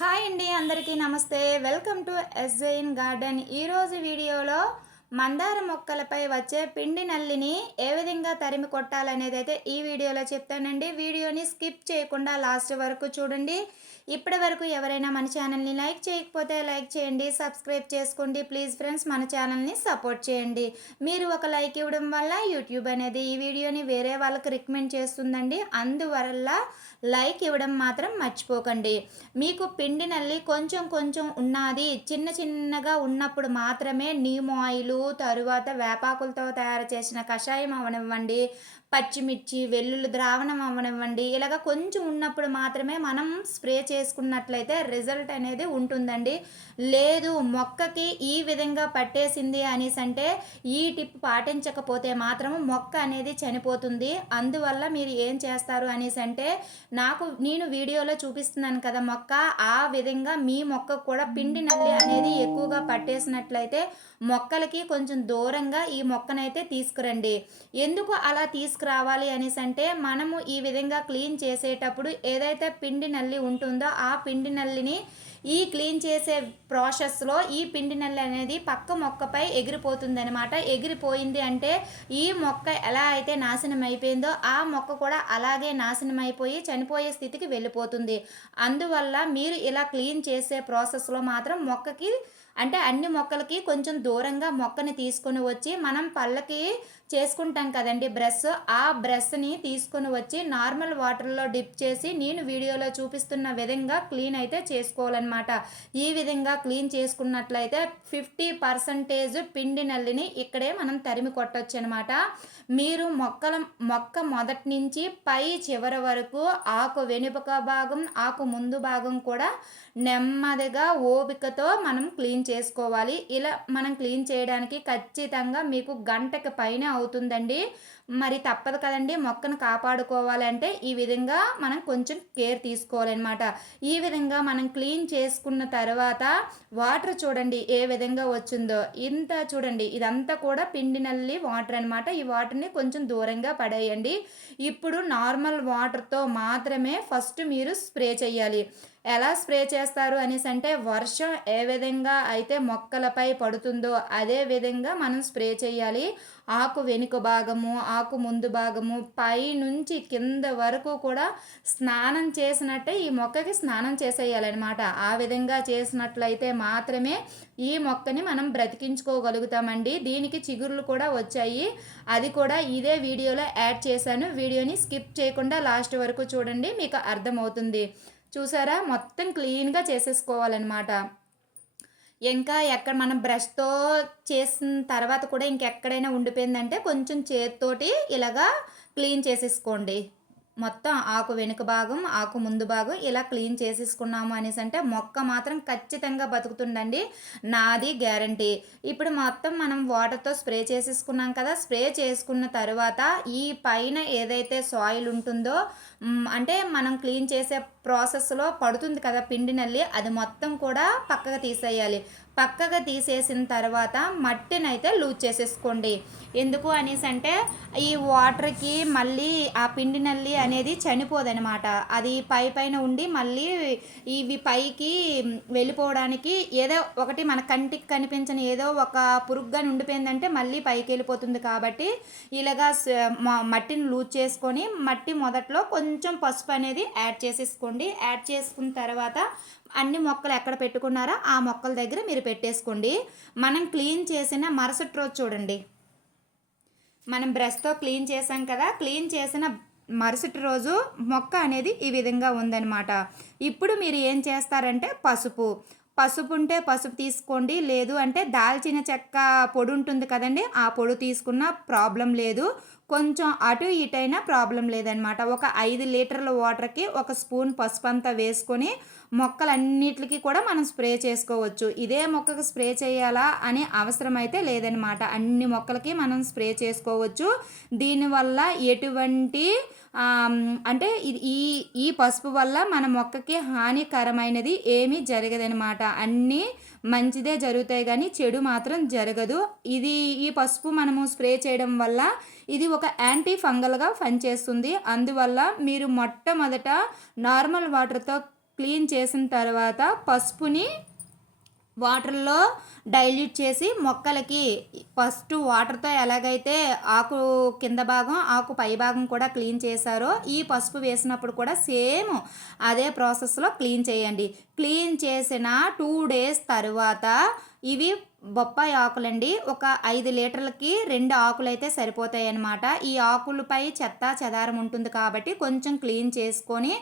Hi అండి, అందరికీ నమస్తే. వెల్కమ్ టు ఎస్జైన్ గార్డెన్. ఈరోజు వీడియోలో మందార మొక్కలపై వచ్చే పిండి నల్లిని ఏ విధంగా తరిమి కొట్టాలనేది అయితే ఈ వీడియోలో చెప్తానండి. వీడియోని స్కిప్ చేయకుండా లాస్ట్ వరకు చూడండి. ఇప్పటి వరకు ఎవరైనా మన ఛానల్ని లైక్ చేయకపోతే లైక్ చేయండి, సబ్స్క్రైబ్ చేసుకోండి. ప్లీజ్ ఫ్రెండ్స్, మన ఛానల్ని సపోర్ట్ చేయండి. మీరు ఒక లైక్ ఇవ్వడం వల్ల యూట్యూబ్ అనేది ఈ వీడియోని వేరే వాళ్ళకి రికమెండ్ చేస్తుందండి. అందువల్ల లైక్ ఇవ్వడం మాత్రం మర్చిపోకండి. మీకు పిండి నల్లి కొంచెం కొంచెం ఉన్నది, చిన్న చిన్నగా ఉన్నప్పుడు మాత్రమే నీమ్ ఆయిల్, తరువాత వేపాకులతో తయారు చేసిన కషాయం అవనివ్వండి, పచ్చిమిర్చి వెల్లుల్లి ద్రావణం అవ్వనివ్వండి, ఇలాగ కొంచెం ఉన్నప్పుడు మాత్రమే మనం స్ప్రే చేసుకున్నట్లయితే రిజల్ట్ అనేది ఉంటుందండి. లేదు మొక్కకి ఈ విధంగా పట్టేసింది అనేసి అంటే ఈ టిప్ పాటించకపోతే మాత్రం మొక్క అనేది చనిపోతుంది. అందువల్ల మీరు ఏం చేస్తారు అనేసి అంటే నేను వీడియోలో చూపిస్తున్నాను కదా మొక్క, ఆ విధంగా మీ మొక్కకు కూడా పిండి నల్లి అనేది ఎక్కువగా పట్టేసినట్లయితే మొక్కలకి కొంచెం దూరంగా ఈ మొక్కనైతే తీసుకురండి. ఎందుకు అలా తీసుకురావాలి అనేసి అంటే మనము ఈ విధంగా క్లీన్ చేసేటప్పుడు ఏదైతే పిండి నల్లి ఉంటుందో ఆ పిండి నల్లిని ఈ క్లీన్ చేసే ప్రాసెస్లో ఈ పిండి నల్లి అనేది పక్క మొక్కపై ఎగిరిపోతుంది అనమాట. ఎగిరిపోయింది అంటే ఈ మొక్క ఎలా అయితే నాశనం అయిపోయిందో ఆ మొక్క కూడా అలాగే నాశనం అయిపోయి చనిపోయే స్థితికి వెళ్ళిపోతుంది. అందువల్ల మీరు ఇలా క్లీన్ చేసే ప్రాసెస్లో మాత్రం మొక్కకి అంటే అన్ని మొక్కలకి కొంచెం దూరంగా మొక్కని తీసుకొని వచ్చి మనం పళ్ళకి చేసుకుంటాం కదండి బ్రష్, ఆ బ్రష్ని తీసుకొని వచ్చి నార్మల్ వాటర్లో డిప్ చేసి నేను వీడియోలో చూపిస్తున్న విధంగా క్లీన్ అయితే చేసుకోవాలన్నమాట. ఈ విధంగా క్లీన్ చేసుకున్నట్లయితే 50% పిండి నల్లిని ఇక్కడే మనం తరిమి కొట్టొచ్చు అనమాట. మీరు మొక్క మొదటి నుంచి పై చివరి వరకు ఆకు వెనుక భాగం, ఆకు ముందు భాగం కూడా నెమ్మదిగా ఓపికతో మనం క్లీన్ చేసుకోవాలి. ఇలా మనం క్లీన్ చేయడానికి ఖచ్చితంగా మీకు గంటకి పైన అవుతుందండి. మరి తప్పదు కదండి, మొక్కను కాపాడుకోవాలంటే ఈ విధంగా మనం కొంచెం కేర్ తీసుకోవాలన్నమాట. ఈ విధంగా మనం క్లీన్ చేసుకున్న తర్వాత వాటర్ చూడండి ఏ విధంగా వచ్చిందో. ఇంత చూడండి, ఇదంతా కూడా పిండి నల్లి వాటర్ అనమాట. ఈ వాటర్ని కొంచెం దూరంగా పడేయండి. ఇప్పుడు నార్మల్ వాటర్తో మాత్రమే ఫస్ట్ మీరు స్ప్రే చేయాలి. ఎలా స్ప్రే చేస్తారు అనేసి అంటే వర్షం ఏ విధంగా అయితే మొక్కలపై పడుతుందో అదే విధంగా మనం స్ప్రే చేయాలి. ఆకు వెనుక భాగము, ఆకు ముందు భాగము, పై నుంచి కింద వరకు కూడా స్నానం చేసినట్టే ఈ మొక్కకి స్నానం చేసేయాలన్నమాట. ఆ విధంగా చేసినట్లయితే మాత్రమే ఈ మొక్కని మనం బ్రతికించుకోగలుగుతామండి. దీనికి చిగుర్లు కూడా వచ్చాయి, అది కూడా ఇదే వీడియోలో యాడ్ చేశాను. వీడియోని స్కిప్ చేయకుండా లాస్ట్ వరకు చూడండి, మీకు అర్థమవుతుంది. చూసారా, మొత్తం క్లీన్గా చేసేసుకోవాలన్నమాట. ఇంకా ఎక్కడ మనం బ్రష్తో చేసిన తర్వాత కూడా ఇంకెక్కడైనా ఉండిపోయిందంటే కొంచెం చేతితోటి ఇలాగా క్లీన్ చేసేసుకోండి. మొత్తం ఆకు వెనుక భాగం, ఆకు ముందు భాగం ఇలా క్లీన్ చేసేసుకున్నాము అనేసి అంటే మొక్క మాత్రం ఖచ్చితంగా బతుకుతుండండి, నాది గ్యారంటీ. ఇప్పుడు మొత్తం మనం వాటర్తో స్ప్రే చేసేసుకున్నాం కదా. స్ప్రే చేసుకున్న తర్వాత ఈ పైన ఏదైతే సాయిల్ ఉంటుందో అంటే మనం క్లీన్ చేసే ప్రాసెస్లో పడుతుంది కదా పిండి నల్లి, అది మొత్తం కూడా పక్కగా తీసేయాలి. పక్కగా తీసేసిన తర్వాత మట్టిని అయితే లూజ్ చేసేసుకోండి. ఎందుకు అనేసి అంటే ఈ వాటర్కి మళ్ళీ ఆ పిండి నల్లి అనేది చనిపోదనమాట. అది పైన ఉండి మళ్ళీ ఇవి పైకి వెళ్ళిపోవడానికి ఏదో ఒకటి మన కంటికి కనిపించని ఏదో ఒక పురుగుగాని ఉండిపోయిందంటే మళ్ళీ పైకి వెళ్ళిపోతుంది. కాబట్టి ఇలాగా మట్టిని లూజ్ చేసుకొని మట్టి మొదట్లో కొంచెం పసుపు అనేది యాడ్ చేసేసుకోండి. యాడ్ చేసుకున్న తర్వాత అన్ని మొక్కలు ఎక్కడ పెట్టుకున్నారో ఆ మొక్కల దగ్గర మీరు పెట్టేసుకోండి. మనం క్లీన్ చేసిన మరుసటి రోజు చూడండి, మనం బ్రష్తో క్లీన్ చేసాం కదా, క్లీన్ చేసిన మరుసటి రోజు మొక్క అనేది ఈ విధంగా ఉందన్నమాట. ఇప్పుడు మీరు ఏం చేస్తారంటే పసుపు ఉంటే పసుపు తీసుకోండి, లేదు అంటే దాల్చిన చెక్క పొడి ఉంటుంది కదండి, ఆ పొడి తీసుకున్న ప్రాబ్లం లేదు. కొంచెం అటు ఇటైనా ప్రాబ్లం లేదనమాట. ఒక 5 లీటర్ల వాటర్కి 1 స్పూన్ పసుపు అంతా వేసుకొని మొక్కలన్నిటికీ కూడా మనం స్ప్రే చేసుకోవచ్చు. ఇదే మొక్కకు స్ప్రే చేయాలా అనే అవసరం అయితే లేదనమాట. అన్ని మొక్కలకి మనం స్ప్రే చేసుకోవచ్చు. దీనివల్ల ఎటువంటి అంటే ఈ పసుపు వల్ల మన మొక్కకి హానికరమైనది ఏమీ జరగదనమాట. అన్నీ మంచిదే జరుగుతాయి కానీ చెడు మాత్రం జరగదు. ఈ పసుపు మనము స్ప్రే చేయడం వల్ల ఇది ఒక యాంటీ ఫంగల్గా పనిచేస్తుంది. అందువల్ల మీరు మొట్టమొదట నార్మల్ వాటర్తో క్లీన్ చేసిన తర్వాత పసుపుని వాటర్లో డైల్యూట్ చేసి మొక్కలకి ఫస్ట్ వాటర్తో ఎలాగైతే ఆకు కింద భాగం ఆకు పై భాగం కూడా క్లీన్ చేశారో ఈ పసుపు వేసినప్పుడు కూడా సేమ్ అదే ప్రాసెస్లో క్లీన్ చేయండి. క్లీన్ చేసిన 2 days తర్వాత ఇవి బొప్పాయి ఆకులండి. ఒక 5 లీటర్లకి 2 ఆకులు అయితే సరిపోతాయి అన్నమాట. ఈ ఆకులపై చెత్త చెదారం ఉంటుంది కాబట్టి కొంచెం క్లీన్ చేసుకొని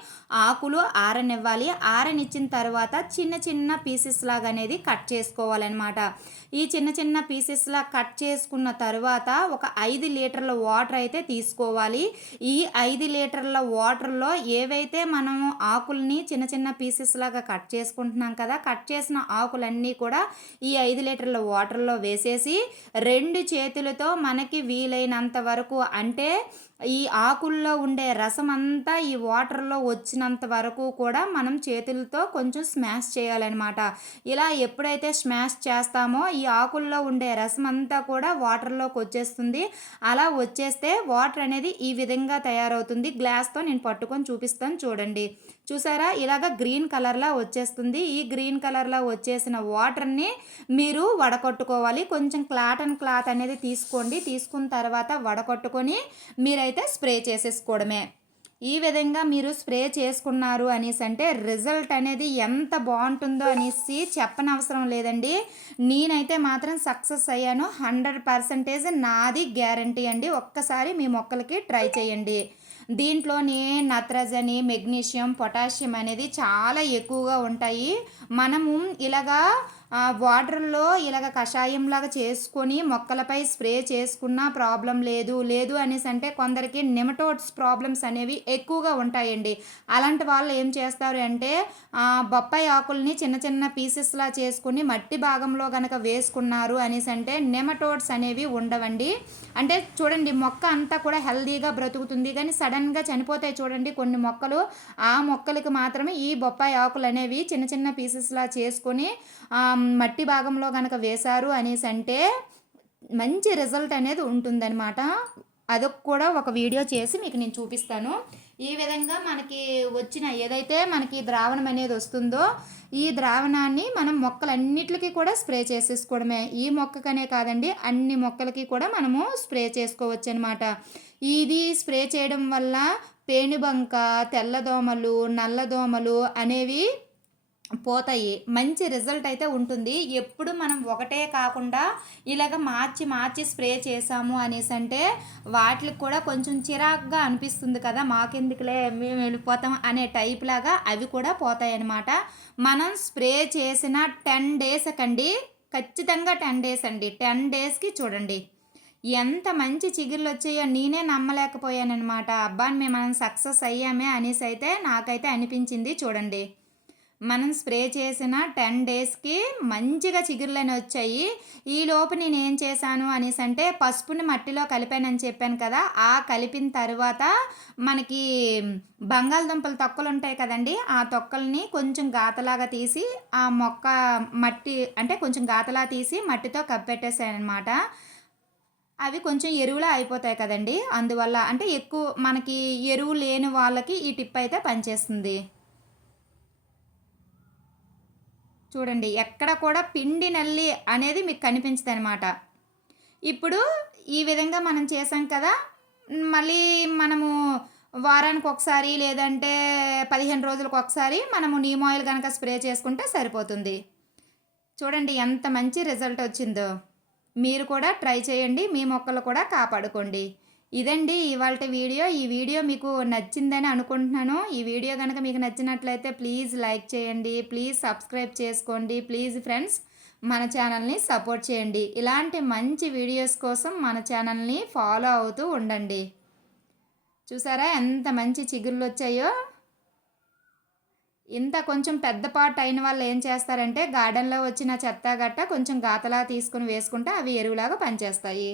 ఆకులు ఆరనివ్వాలి. ఆరనిచ్చిన తర్వాత చిన్న చిన్న పీసెస్ లాగా అనేది కట్ చేసుకోవాలన్నమాట. ఈ చిన్న చిన్న పీసెస్లా కట్ చేసుకున్న తర్వాత ఒక 5 లీటర్ల వాటర్ అయితే తీసుకోవాలి. ఈ 5 లీటర్ల వాటర్లో ఏవైతే మనము ఆకుల్ని చిన్న చిన్న పీసెస్ లాగా కట్ చేసుకుంటున్నాం కదా, కట్ చేసిన ఆకులన్నీ కూడా ఈ 5 లీటర్ల వాటర్లో వేసేసి 2 చేతులతో మనకి వీలైనంత వరకు, అంటే ఈ ఆకుల్లో ఉండే రసం అంతా ఈ వాటర్లో వచ్చినంత వరకు కూడా మనం చేతులతో కొంచెం స్మాష్ చేయాలన్నమాట. ఇలా ఎప్పుడైతే స్మాష్ చేస్తామో ఈ ఆకుల్లో ఉండే రసం అంతా కూడా వాటర్లోకి వచ్చేస్తుంది. అలా వచ్చేస్తే వాటర్ అనేది ఈ విధంగా తయారవుతుంది. గ్లాస్తో నేను పట్టుకొని చూపిస్తాను చూడండి. చూసారా, ఇలాగ గ్రీన్ కలర్లా వచ్చేస్తుంది. ఈ గ్రీన్ కలర్లో వచ్చేసిన వాటర్ని మీరు వడకట్టుకోవాలి. కొంచెం క్లాత్ అనేది తీసుకోండి. తీసుకున్న తర్వాత వడకట్టుకొని మీరైతే స్ప్రే చేసేసుకోవడమే. ఈ విధంగా మీరు స్ప్రే చేసుకున్నారు అనేసి అంటే రిజల్ట్ అనేది ఎంత బాగుంటుందో అనేసి చెప్పనవసరం లేదండి. నేనైతే మాత్రం సక్సెస్ అయ్యాను. 100% నాది గ్యారంటీ అండి. ఒక్కసారి మీ మొక్కలకి ట్రై చేయండి. దీంట్లోని నత్రజని, మెగ్నీషియం, పొటాషియం అనేది చాలా ఎక్కువగా ఉంటాయి. మనము ఇలాగా వాటర్లో ఇలాగ కషాయంలాగా చేసుకొని మొక్కలపై స్ప్రే చేసుకున్న ప్రాబ్లం లేదు అనేసి అంటే కొందరికి నెమటోడ్స్ ప్రాబ్లమ్స్ అనేవి ఎక్కువగా ఉంటాయండి. అలాంటి వాళ్ళు ఏం చేస్తారు అంటే బొప్పాయి ఆకుల్ని చిన్న చిన్న పీసెస్లా చేసుకుని మట్టి భాగంలో కనుక వేసుకున్నారు అనేసి అంటే నెమటోడ్స్ అనేవి ఉండవండి. అంటే చూడండి, మొక్క అంతా కూడా హెల్దీగా బ్రతుకుతుంది, కానీ సడన్గా చనిపోతాయి చూడండి కొన్ని మొక్కలు. ఆ మొక్కలకి మాత్రమే ఈ బొప్పాయి ఆకులు అనేవి చిన్న చిన్న పీసెస్లా చేసుకొని మట్టి భాగంలో కనుక వేశారు అనేసి అంటే మంచి రిజల్ట్ అనేది ఉంటుందన్నమాట. అదొక కూడా ఒక వీడియో చేసి మీకు నేను చూపిస్తాను. ఈ విధంగా మనకి వచ్చిన ఏదైతే మనకి ద్రావణం అనేది వస్తుందో ఈ ద్రావణాన్ని మనం మొక్కలన్నిటికీ కూడా స్ప్రే చేసేసుకోవడమే. ఈ మొక్కకనే కాదండి, అన్ని మొక్కలకి కూడా మనము స్ప్రే చేసుకోవచ్చు అనమాట. ఇది స్ప్రే చేయడం వల్ల పేనుబంక, తెల్లదోమలు, నల్లదోమలు అనేవి పోతాయి. మంచి రిజల్ట్ అయితే ఉంటుంది. ఎప్పుడు మనం ఒకటే కాకుండా ఇలాగ మార్చి స్ప్రే చేసాము అనేసి అంటే వాటికి కూడా కొంచెం చిరాకుగా అనిపిస్తుంది కదా, మాకెందుకులే మేము వెళ్ళిపోతాం అనే టైప్ లాగా అవి కూడా పోతాయి అన్నమాట. మనం స్ప్రే చేసిన 10 days కండి, ఖచ్చితంగా 10 days అండి. 10 daysకి చూడండి ఎంత మంచి చిగుర్లు వచ్చాయో నేనే నమ్మలేకపోయానమాట. అబ్బా మనం సక్సెస్ అయ్యామే అనేసి అయితే నాకైతే అనిపించింది. చూడండి, మనం స్ప్రే చేసిన 10 daysకి మంచిగా చిగుర్లని వచ్చాయి. ఈ లోపు నేను ఏం చేశాను అనేసి అంటే పసుపుని మట్టిలో కలిపానని చెప్పాను కదా, ఆ కలిపిన తర్వాత మనకి బంగాళదుంపల తొక్కలు ఉంటాయి కదండి, ఆ తొక్కల్ని కొంచెం గాతలాగా తీసి ఆ మొక్క మట్టి అంటే కొంచెం గాతలా తీసి మట్టితో కప్పెట్టేసాను అనమాట. అవి కొంచెం ఎరువులా అయిపోతాయి కదండి, అందువల్ల అంటే ఎక్కువ మనకి ఎరువు లేని వాళ్ళకి ఈ టిప్ అయితే పనిచేస్తుంది. చూడండి, ఎక్కడ కూడా పిండి నల్లి అనేది మీకు కనిపించదు అనమాట. ఇప్పుడు ఈ విధంగా మనం చేసాం కదా, మళ్ళీ మనము వారానికి ఒకసారి లేదంటే 15 రోజులకు ఒకసారి మనము నీమ్ ఆయిల్ కనుక స్ప్రే చేసుకుంటే సరిపోతుంది. చూడండి ఎంత మంచి రిజల్ట్ వచ్చిందో. మీరు కూడా ట్రై చేయండి, మీ మొక్కలు కూడా కాపాడుకోండి. ఇదండి ఇవాల్టి వీడియో. ఈ వీడియో మీకు నచ్చిందని అనుకుంటున్నాను. ఈ వీడియో కనుక మీకు నచ్చినట్లయితే ప్లీజ్ లైక్ చేయండి, ప్లీజ్ సబ్స్క్రైబ్ చేసుకోండి. ప్లీజ్ ఫ్రెండ్స్, మన ఛానల్ని సపోర్ట్ చేయండి. ఇలాంటి మంచి వీడియోస్ కోసం మన ఛానల్ని ఫాలో అవుతూ ఉండండి. చూసారా ఎంత మంచి చిగుర్లు వచ్చాయో. ఇంత కొంచెం పెద్ద పార్ట్ అయిన వాళ్ళు ఏం చేస్తారంటే గార్డెన్లో వచ్చిన చెత్త గట్ట కొంచెం గాతలా తీసుకుని వేసుకుంటే అవి ఎరువులాగా పనిచేస్తాయి.